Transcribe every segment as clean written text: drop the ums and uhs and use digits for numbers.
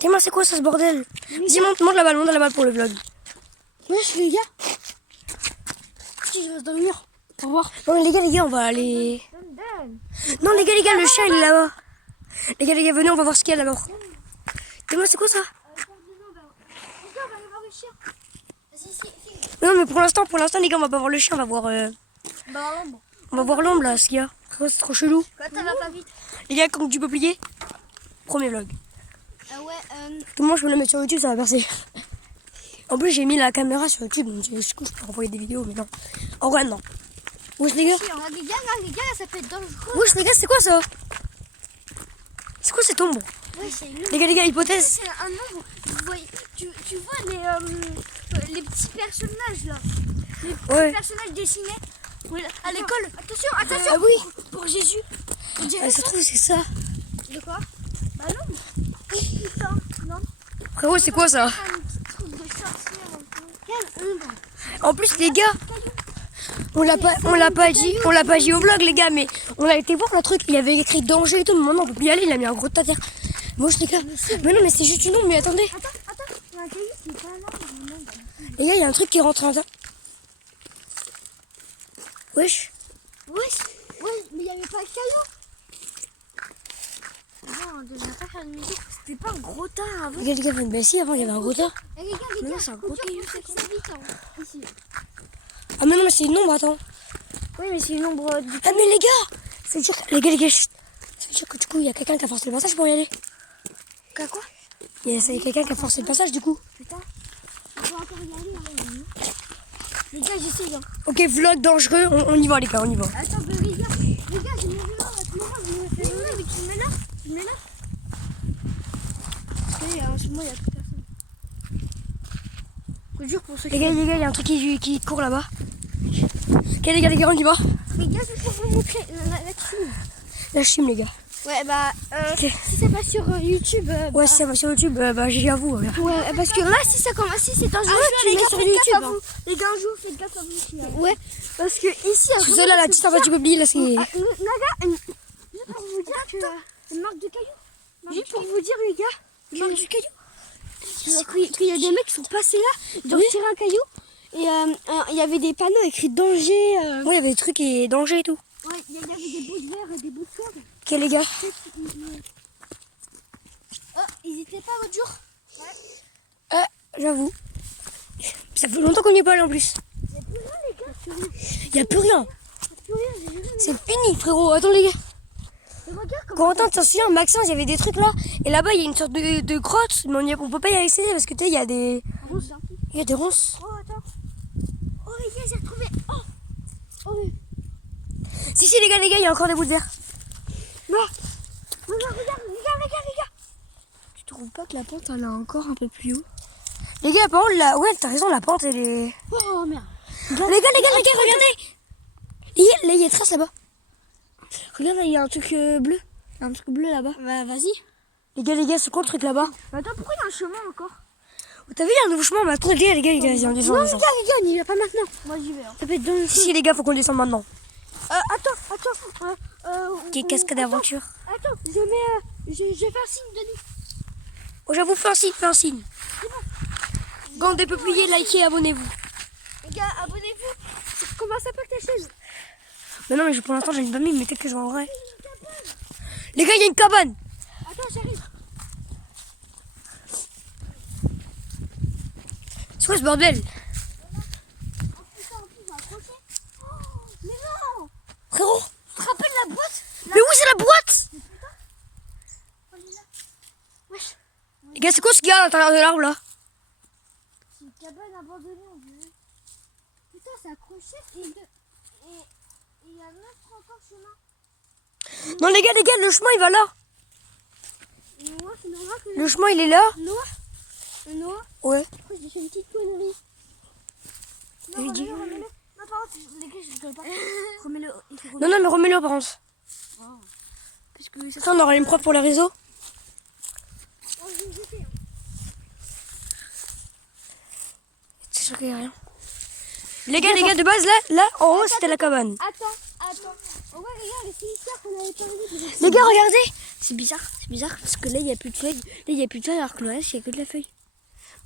Dis-moi, c'est quoi ça, ce bordel? Vas-y, monte la balle pour le vlog. Wesh les gars. Si je reste dans le mur. Au revoir. Non, les gars, on va aller... Non, les gars, le chien, il est là-bas. Les gars, venez, on va voir ce qu'il y a d'abord. Dis-moi, c'est quoi ça? Non, mais pour l'instant, les gars, on va pas voir le chien, on va voir... On va voir l'ombre, là, ce qu'il y a. C'est trop chelou. Quoi, ça va pas vite? Les gars, comme tu peux plier, premier vlog. Moi, je peux le mettre sur YouTube, ça va percer. En plus, j'ai mis la caméra sur YouTube, donc du coup, je peux envoyer des vidéos, mais non. En vrai, non. Wesh, les gars. Les gars, ça peut être dangereux. Wesh, les gars, c'est quoi ça? C'est quoi cette ombre? Ouais, c'est une... Les gars, hypothèse. C'est un ombre. Tu vois les petits personnages là. Les petits personnages dessinés. Oui, à l'école. Attention. Ah oui. Pour Jésus. Ça se trouve, c'est ça. De quoi? Bah non. Putain, non. Frérot, c'est quoi ça? Un petit truc de sorcière un peu. Quelle ombre. En plus, les gars, on l'a pas dit au vlog, les gars, mais on a été voir le truc, il y avait écrit danger et tout, mais maintenant on peut plus y aller, il a mis un gros tas de terre. Moche, les gars. Mais non, mais c'est juste une ombre, mais attendez. Attends, il y a un caillou qui est pas là. Les gars, il y a un truc qui rentre en terre. Wesh. Ouais, mais il n'y avait pas de caillou. Non, on devait pas faire une musique. C'était pas un gros tas avant. Les gars, bah si, avant il y avait un gros tas. Les gars, Mais non, c'est un gros caillou. Ici. Ah, mais non, mais c'est une ombre, attends. Oui, mais c'est une ombre du... Ah, mais les gars, les gars, chut. Ça veut dire que du coup, il y a quelqu'un qui a forcé le passage pour y aller. Quoi? Il y a quelqu'un qui a forcé le passage, du coup. Putain. On va encore y aller. Hein. Les gars, j'essaye. Hein. Ok, vlog dangereux, on y va, les gars, on y va. Attends, mais les gars, je me mets là. À ce moment, je me fais là. Mais tu me mets là. Parce que en ce moment, il n'y a plus personne. C'est dur pour ceux qui... Les gars, il y a un truc qui court là-bas. Ok, les gars, on y va. Les gars, c'est pour vous montrer la team. La chime, les gars. Ouais, bah, Ok. si c'est pas sur YouTube... Ouais, si ça va sur YouTube, j'avoue. Ouais. Ouais, parce que là, si ça commence, si c'est dangereux, tu mets sur YouTube. Hein. Les gars, un jour, faites gaffe à vous aussi. Hein. Ouais, parce que ici... Parce que celle-là, la petite, tu peux oublier, là, c'est... Naga, juste pour vous dire que... Une marque de caillou. Juste pour vous dire, les gars... Une marque du caillou. Qu'il y a des mecs qui sont passés là, ils ont tiré un caillou. Et il y avait des panneaux écrits danger. Ouais, il y avait des trucs et danger et tout. Ouais, il y avait des bouts de verre et des bouts de corde. Ok, les gars. Oh, ils étaient pas l'autre jour. J'avoue. Ça fait longtemps qu'on n'y est pas allé en plus. Il y a plus rien, les gars. Il n'y a plus rien. Plus rien, j'ai rien. C'est fini, frérot. Attends, les gars. Mais regarde comment... Corentin, tu te souviens, Maxence, il y avait des trucs là. Et là-bas, il y a une sorte de grotte. Mais on peut pas y accéder parce que tu sais, il y a des... Il y a des ronces. Oh, attends. Oh, les gars, j'ai retrouvé. Oh, oui. Si, les gars, il y a encore des bouts de verre. Non. Regarde, les gars. Tu trouves pas que la pente, elle est encore un peu plus haut? Les gars, par contre, ouais, t'as raison, la pente, elle est... Oh, merde. Les gars, regardez. Là, il y a des traces là-bas. Regarde, il y a un truc bleu. Un truc bleu là-bas. Bah, vas-y. Les gars, c'est quoi le truc là-bas? Attends, pourquoi il y a un chemin encore? T'as vu, il y a un nouveau chemin, mais attends, les gars, on descend. Non, les gars, on y va pas maintenant. Moi, j'y vais. Hein. Ça peut être dangereux. Si, les gars, faut qu'on descende maintenant. Attends. Ok, cascade d'aventure. Attends, je vais faire signe, Denis. Oh, j'avoue, fais un signe. Quand des peupliers, likez, abonnez-vous. Les gars, abonnez-vous. Comment s'appelle ta chaise? Mais non, mais pour l'instant, j'ai une famille, mais peut-être que je vais en vrai. Les gars, il y a une cabane. Attends, j'arrive. C'est quoi ce bordel? Mais non! Frérot, Tu te rappelles la boîte? mais où c'est la boîte? Elle est là. Wesh. Les gars, c'est quoi ce qu'il y a à l'intérieur de l'arbre là? C'est une cabane abandonnée, on dirait. Putain, c'est accroché et il y a un autre encore chemin. Non, les gars, le chemin il va là. Noah, c'est normal que... Le chemin il est là. Noah? Ouais. Pourquoi j'ai fait une petite connerie? Non, remets-le. Non, par contre, les gars, je rigole pas. Remets-le. Non, mais remets-le par contre. Oh. Parce que ça... Ça, on aura une preuve pour les réseaux. Oh, je vais me jeter. Hein. C'est sûr qu'il n'y a rien. Les gars, de base, là, en haut, c'était la cabane. Attends. Oh ouais, regarde, les finisseurs qu'on avait pas vu. Les gars, regardez. C'est bizarre parce que là il n'y a plus de feuilles. Là il n'y a plus de feuilles alors que le reste il n'y a que de la feuille.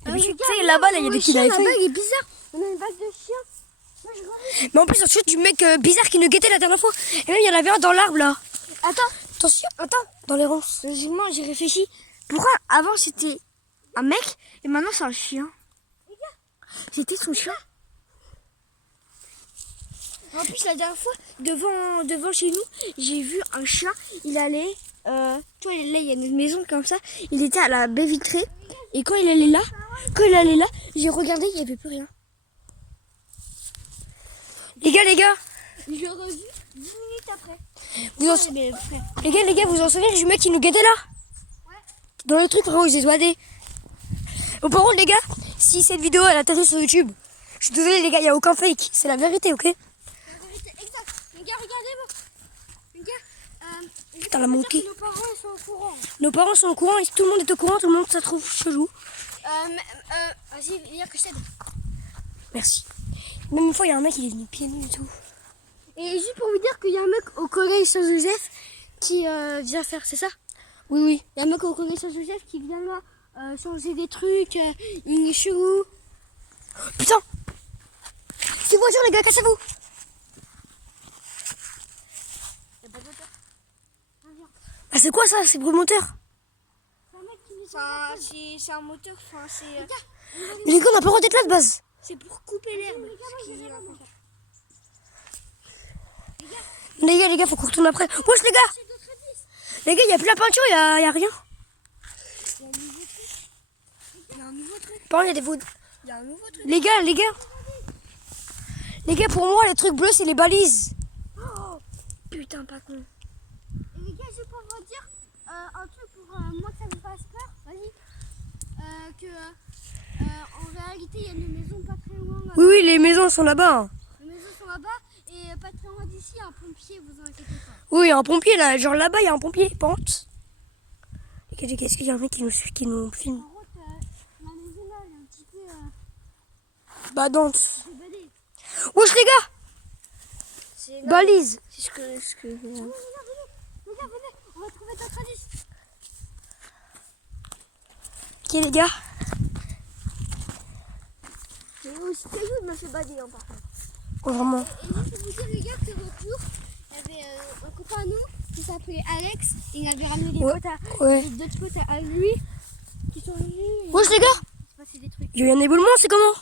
Tu sais, là-bas, là, il y a des petits Là-bas feuilles. il est bizarre. On a une vague de chiens. Moi, je vois. Mais en plus, ensuite, du mec bizarre qui nous guettait la dernière fois. Et même, il y en avait un dans l'arbre, là. Attention. Dans les ronces. Logiquement, j'ai réfléchi. Pourquoi avant c'était un mec et maintenant c'est un chien? C'était son chien. En plus, la dernière fois, devant chez nous, j'ai vu un chien. Il allait, tu vois, là, il y a une maison comme ça. Il était à la baie vitrée. Et quand il allait là, j'ai regardé, il n'y avait plus rien. Les gars, Je l'ai revu 10 minutes après. les gars, vous en souvenez du mec qui nous guettait là? Ouais. Dans le truc, frérot, ils étaient doigtés. Bon, par contre, les gars, si cette vidéo elle atterrit sur YouTube, je suis désolé, les gars, il n'y a aucun fake. C'est la vérité, ok? Exact. Les gars, regardez-moi. Les gars, Putain, la monkey. nos parents ils sont au courant. Nos parents sont au courant, et tout le monde est au courant, tout le monde ça trouve chelou. Vas-y, il y a que je t'aide. Merci. Même une fois, il y a un mec, il est venu pieds nus et tout. Et juste pour vous dire qu'il y a un mec au collège Saint-Joseph qui vient faire, c'est ça? Oui. Il y a un mec au collège Saint-Joseph qui vient là changer des trucs, il est chelou. Putain! C'est voiture, les gars, cassez-vous! Ah, c'est quoi ça? C'est bruit moteur? C'est un mec qui nous c'est un moteur, enfin c'est... Mais les gars, on n'a pas le droit d'être là de base. C'est pour couper l'herbe. Les gars, faut qu'on retourne après. Wesh, les gars! Les gars, il n'y a plus la peinture, il y a rien. Il y a un nouveau truc. Par contre, il y a des fous. Il y a un nouveau truc. Les gars! Les gars, pour moi, les trucs bleus, c'est les balises. Oh, putain, pas con. Et les gars, je peux vous dire un truc pour moi que ça vous fasse peur. Vas-y. En réalité, il y a une maison pas très loin. Là. Oui, les maisons sont là-bas. Les maisons sont là-bas et pas très loin d'ici, un pompier, vous inquiétez pas. Oui, il y a un pompier là. Genre là-bas, il y a un pompier. Pente. Qu'est-ce qu'il y a un mec qui nous suit, qui nous filme? Par contre, la maison là, elle est un petit peu Badante. déballée. Wesh, les gars! C'est Balise. C'est ce que... Les gars, venez, on va trouver notre indice. Ok, les gars. J'ai aussi caillou de me fait balader en par contre. Oh, vraiment. Et juste pour vous dire les gars que retour, il y avait un copain à nous qui s'appelait Alex. Il avait ramené des potes Ouais. d'autres potes à lui qui sont venus. Wesh, les gars! Il s'est passé des trucs. Il y a eu un éboulement, c'est comment?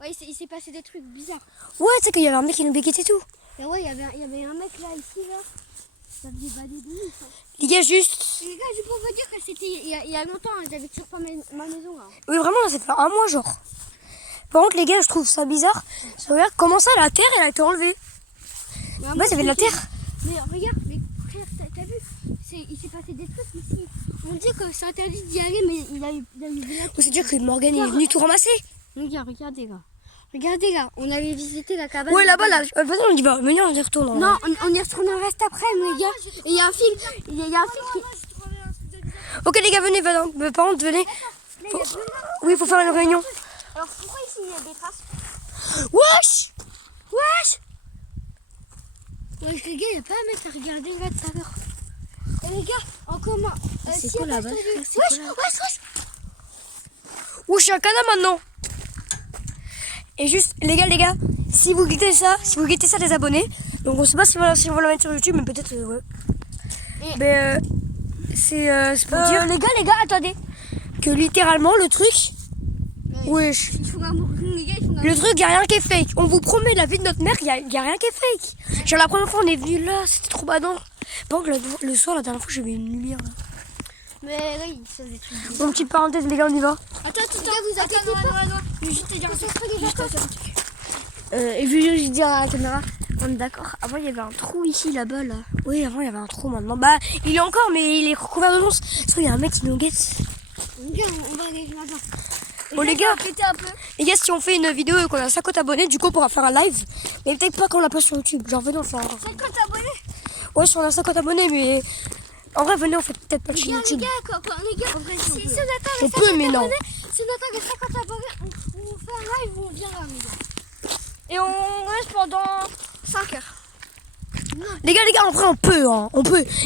Ouais, il s'est passé des trucs bizarres. Ouais, tu sais qu'il y avait un mec qui nous béquettait et tout. Et ouais, il y avait un mec là, ici, là. Ça faisait balader de nous. Les gars, juste. Les gars, juste pour vous dire que c'était il y a longtemps, hein, j'avais toujours pas ma maison là. Oui, vraiment, là, ça fait un mois, genre. Par contre, les gars, je trouve ça bizarre. Je regarde comment ça, la terre, elle a été enlevée. Bah, il y avait de la terre. Mais regarde, mais frère, t'as vu? Il s'est passé des trucs ici. On dit que c'est interdit d'y aller, mais il a eu C'est dire que Morgane est venue tout ramasser. Regardez là. Regardez là, on allait visiter la cabane. Ouais, là-bas, là. Vas-y, on y va. Venez, on y retourne. Non, on y retourne, on reste après, les gars. Et il y a un film. Il y a un film qui... Ok, les gars, venez, mes parents, venez. Oui, il faut faire une réunion. Alors pourquoi ici il y a des traces? Wesh! Ouais, les gars, il n'y a pas un mec à regarder là tout à l'heure. Et les gars, en commun. C'est quoi là-bas? Wesh. Wesh, je suis un canard maintenant. Et juste, les gars, si vous guettez ça, les abonnés, donc on sait pas si on va le mettre sur YouTube, mais peut-être, ouais. Mais c'est pour dire, les gars, attendez, que littéralement le truc, wesh, le truc, y a rien qui est fake. On vous promet la vie de notre mère, y a rien qui est fake. Genre la première fois on est venu là, c'était trop badant. Par contre, le soir, la dernière fois, j'avais une lumière là. Mais oui, ça faisait tout bizarre. Bon, petite parenthèse, les gars, on y va. Attends, vous inquiétez pas. Je vais juste te dire un truc. Et je vais dire à la caméra, on est d'accord. Avant, il y avait un trou ici, là-bas, là. Oui, avant, il y avait un trou maintenant. Bah, il est encore, mais il est recouvert de monstres. Parce qu'il y a un mec qui nous guette. Les gars, on va aller là-bas. Bon, les gars, si on fait une vidéo et qu'on a 50 abonnés, du coup, on pourra faire un live. Mais peut-être pas qu'on l'a pas sur YouTube. Genre, venez, on fait un... 50 abonnés? Ouais, si on a 50 abonnés, mais... En vrai, venez, on fait peut-être pas de chaîne YouTube. Les gars, si on On peut, mais non. Si on atteint les 50 abonnés, on fait un live où on vient là, les gars. Et on reste pendant 5 heures. Les gars, en vrai, on peut.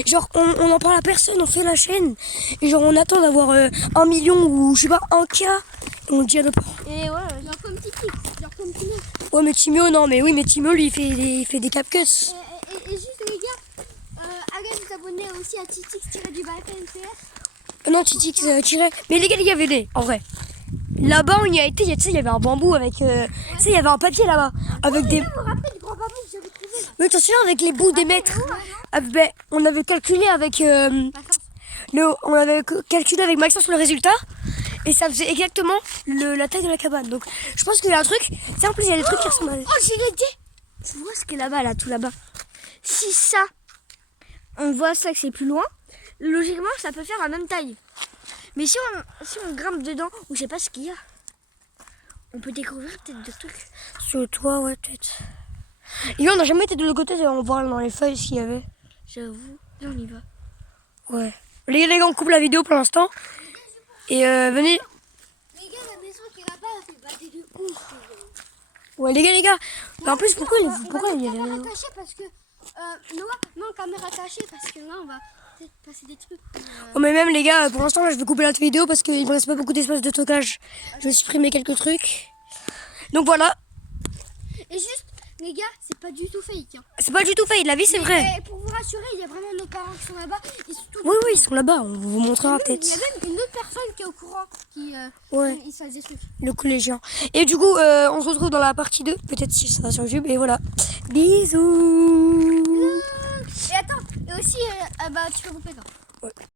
Genre, on en parle à personne, on fait la chaîne. Et genre, on attend d'avoir 1 million ou, je sais pas, 1K. Et on le dit à nos parents. Et ouais, genre comme Titi, genre comme Timio. Ouais, mais Timio, non, mais oui, mais Timio, lui, il fait des CapCuts. Et juste, les gars, allez vous abonner aussi à Titix-du-NCR. Non, Titi, tiré. Mais les gars, venez, en vrai. Là-bas, on y a été, tu sais, il y avait un bambou avec. Tu sais, il y avait un papier là-bas. Avec des. Vous vous rappelez du grand bambou que j'avais trouvé là? Oui, attention, avec les bouts des mètres. Ah, ben, on avait calculé avec. On avait calculé avec Maxence le résultat. Et ça faisait exactement la taille de la cabane. Donc, je pense qu'il y a un truc. C'est en plus, il y a des trucs qui ressemblent à. Oh, j'ai l'idée. Tu vois ce qui est là-bas, là, tout là-bas. Si ça, on voit ça que c'est plus loin, logiquement, ça peut faire la même taille. Mais si on grimpe dedans, ou je sais pas ce qu'il y a, on peut découvrir peut-être des trucs. Sur le toit, ouais, peut-être. Et là, on n'a jamais été de l'autre côté, on voit dans les feuilles ce qu'il y avait. J'avoue, là on y va. Ouais. Les gars, on coupe la vidéo pour l'instant. Et venez. Les gars, la maison qui est là-bas, elle fait bader de ouf. Ouais, les gars. Mais en plus, pourquoi il y a des caméra cachée parce que Noah, non, caméra cachée parce que là on va peut-être passer des trucs. Oh, mais même les gars, pour l'instant, là, je vais couper la vidéo parce qu'il me reste pas beaucoup d'espace de stockage. Je vais supprimer quelques trucs. Donc voilà. Et juste, les gars, c'est pas du tout fake. Hein. C'est pas du tout fait, la vie c'est vrai. Et pour vous rassurer, il y a vraiment nos parents qui sont là-bas. Oui, ils sont là-bas, on vous montrera peut-être. Il y a même une autre personne qui est au courant qui Ouais. il se faisait des trucs. Le collégien. Et du coup, on se retrouve dans la partie 2. Peut-être si ça va sur YouTube. Et voilà. Bisous. Et attends, et aussi, bah tu peux couper quand. Ouais.